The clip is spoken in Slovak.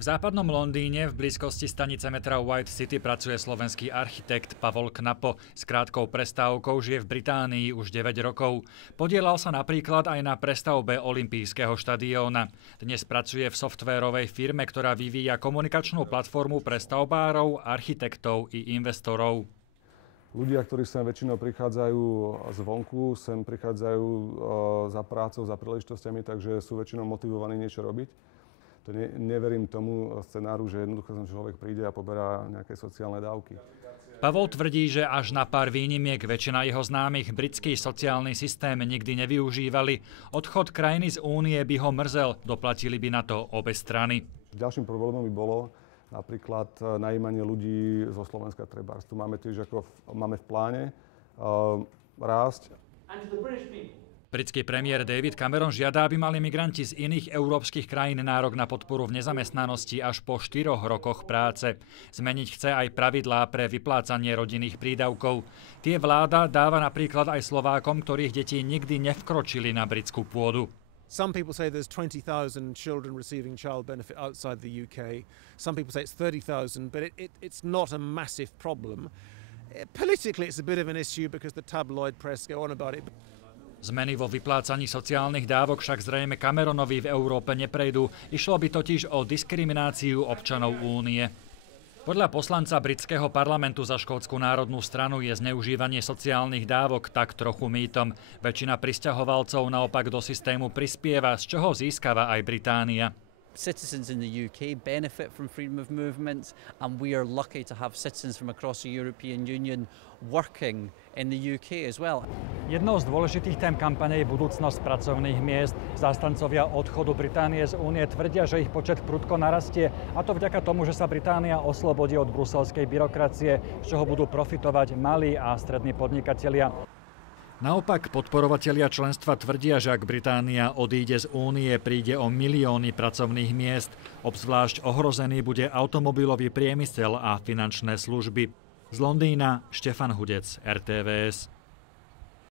V západnom Londýne v blízkosti stanice metra White City pracuje slovenský architekt Pavol Knapo. S krátkou prestávkou žije v Británii už 9 rokov. Podielal sa napríklad aj na prestavbe olympijského štadióna. Dnes pracuje v softvérovej firme, ktorá vyvíja komunikačnú platformu pre stavbárov, architektov i investorov. Ľudia, ktorí sem väčšinou prichádzajú zvonku, sem prichádzajú za prácou, za príležitosťami, takže sú väčšinou motivovaní niečo robiť. To neverím tomu scenáru, že jednoducho sem človek príde a poberá nejaké sociálne dávky. Pavol tvrdí, že až na pár výnimiek väčšina jeho známych britský sociálny systém nikdy nevyužívali. Odchod krajiny z únie by ho mrzel, doplatili by na to obe strany. Ďalším problémom by bolo napríklad najímanie ľudí zo Slovenska trebárs. Tu máme tiež máme v pláne rásť. Britský premiér David Cameron žiada, aby mali migranti z iných európskych krajín nárok na podporu v nezamestnanosti až po 4 rokoch práce. Zmeniť chce aj pravidlá pre vyplácanie rodinných prídavkov. Tie vláda dáva napríklad aj Slovákom, ktorých deti nikdy nevkročili na britskú pôdu. Some people say there's 20,000 children receiving child benefit outside the UK. Some people say it's 30,000, but it's not a massive problem. Politically, it's a bit of an issue because the tabloid press go on about it. Zmeny vo vyplácaní sociálnych dávok však zrejme Cameronovi v Európe neprejdú. Išlo by totiž o diskrimináciu občanov únie. Podľa poslanca britského parlamentu za Škótsku národnú stranu je zneužívanie sociálnych dávok tak trochu mýtom. Väčšina prisťahovalcov naopak do systému prispieva, z čoho získava aj Británia. Citizens in the UK benefit from freedom of movement, and we are lucky to have citizens from across the European Union working in the UK as well. Jednou z dôležitých tém kampane je budúcnosť pracovných miest. Zástancovia odchodu Británie z únie tvrdia, že ich počet prudko narastie, a to vďaka tomu, že sa Británia oslobodí od bruselskej byrokracie, z čoho budú profitovať malí a strední podnikatelia. Naopak podporovatelia členstva tvrdia, že ak Británia odíde z únie, príde o milióny pracovných miest. Obzvlášť ohrozený bude automobilový priemysel a finančné služby. Z Londýna Štefan Hudec, RTVS.